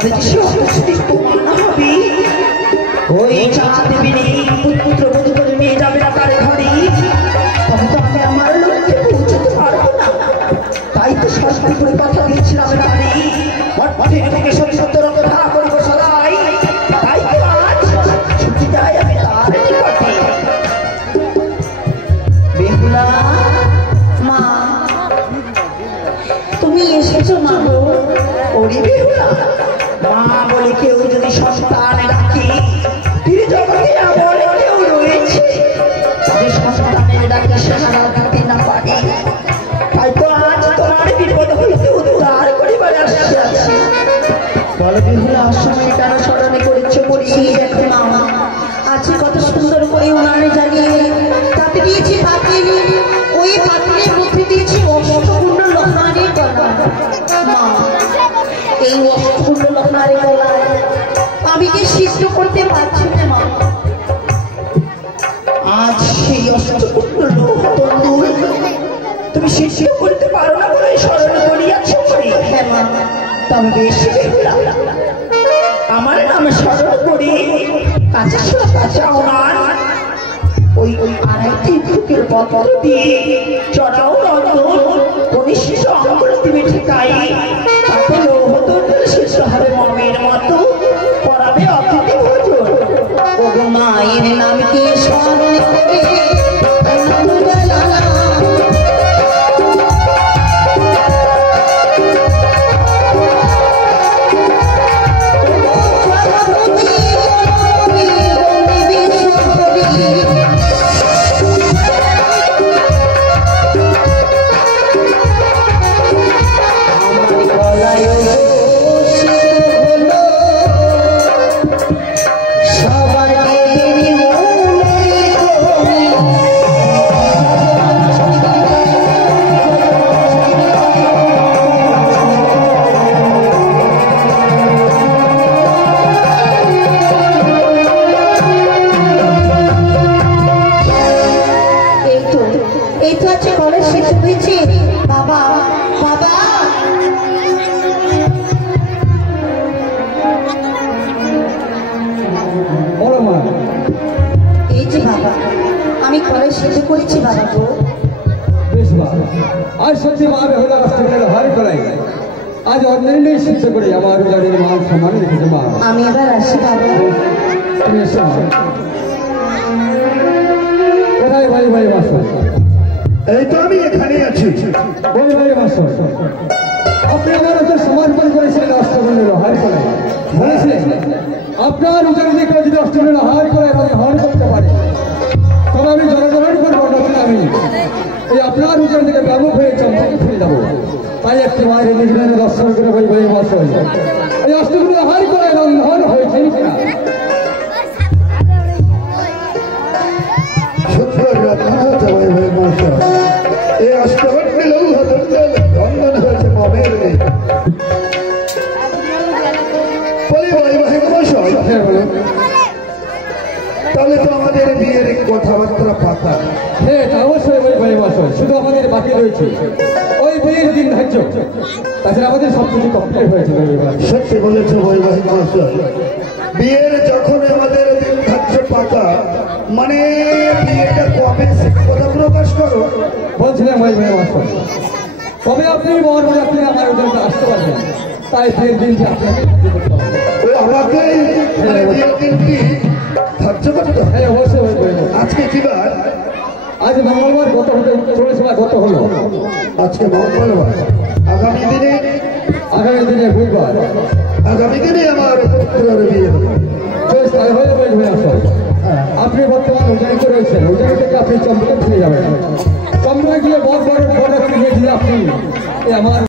তবে যে সত্যি প্রমাণ হবে ওই চাঁদ বিনি পুত্র বধূ করে নিয়ে যাবে না তার ঘরে, তবে তো আমি আমার লক্ষ্যে পৌঁছতে পারবো না। তাই তো শাস্তি করে কথা দিয়েছিলাম রানী, মাঠের থেকে সত্যি সত্য রক্ত ধারা করব সদাই। তাই তো আজ ছুটি যাই আমি তার নিকটে। বেহুলা মা, তুমি এসেছো মা গো। ওরে বেহুলা, মা বলে কেউ যদি সন্তান ডাকে, তিনি জগতে এমন কেউ রয়েছে যে সন্তানের ডাকে সারা দিতে না পারে। তাই তো আজ তোমার বিপদ হইতে উদ্ধার করিবার আসিয়াছি। বলো বেহুলা, সময় কেন স্মরণে করেছো বলি? দেখো মা, আজকে কত সুন্দর করে উনানে জানিয়ে তাতে দিয়েছি পাতিল, ওই পাতিলের মধ্যে দিয়েছি অষ্টপূর্ণ লখানের গলা। মা, এই অষ্টপূর্ণ লখানের গলায় আমি কি সিদ্ধ করতে পারছি না মা? আজ সেই অষ্টপূর্ণ লোহ তন্দুর তুমি সিদ্ধ করতে পারো না বলে স্মরণ করিয়াছ। হ্যাঁ মা, তবে বেশ বেহুলা, আমার নামে স্মরণ করি কাঁচা কাঁচা ওনার ওই আড়াইটি বুকের পত্র দিয়ে চড়াও রন্ধন কনিষ্ঠ অঙ্গুল তুমি ঠিকাই, তাতে লৌহ তন্তুর শেষ হবে মমের মতো পড়াবে অতিথি ভোজন। ওগো মায়ের নামকে স্মরণ করে আমি এবার আসি বাবা। এই তো আমি এখানে আছি। আপনি আমার হচ্ছে সমর্পণ করেছিলেন অষ্টপূর্ণের হার করায়, বলেছিলেন আপনার উজার দিকে যদি অষ্টপূর্ণের হার করায় আমাকে হরণ করতে পারে তবে আমি জনগণের করবো না। আমি এই আপনার উজার দিকে ব্যাপক হয়ে চম্পকে ফিরে যাবো। তাই একটি মায়ের নিজের দর্শন করে বই বই মাস হয়ে যায় এই অষ্টপূর্ণের হার করায় রন্ধন হয়েছে কিনা। এই অষ্টপূর্ণ লৌহ তন্তুর রন্ধন হয়েছে মমের তাহলে তো আমাদের বিয়ের কথাবার্তা পাতা। হ্যাঁ, অবশ্যই ওই ভাই মশাই, শুধু আমাদের বাকি রয়েছে ওই বিয়ের দিন ধার্য, তাছাড়া আমাদের সবকিছু কমপ্লিট হয়েছে। সত্যি বলেছে বৈবাহিক মশাই, বিয়ের যখন আমাদের দিন ধার্য পাতা মানে বিয়েটা কবে সে কথা প্রকাশ করো বলছিলাম বৈবাহিক মশাই। তবে আপনি আপনি আমার ওজনটা আসতে পারবেন, তাই বিয়ের দিনটি আপনাকে আমাকে বিয়ের দিনটি ধার্য করতে। হ্যাঁ অবশ্যই। আজকে কি বার? আজ মঙ্গলবার, গত হতে চলেছে গত হলো, আজকে মঙ্গলবার। আগামী দিনে বুধবার, আগামী দিনে আমার পুত্রের বিয়ে বেশ তাই হয়ে যাবে। আপনি বর্তমান উজানিতে রয়েছেন, উজানি থেকে আপনি চন্দ্রকে ফিরে যাবেন। চন্দ্রে গিয়ে বড় নিয়ে দিলে আপনি আমার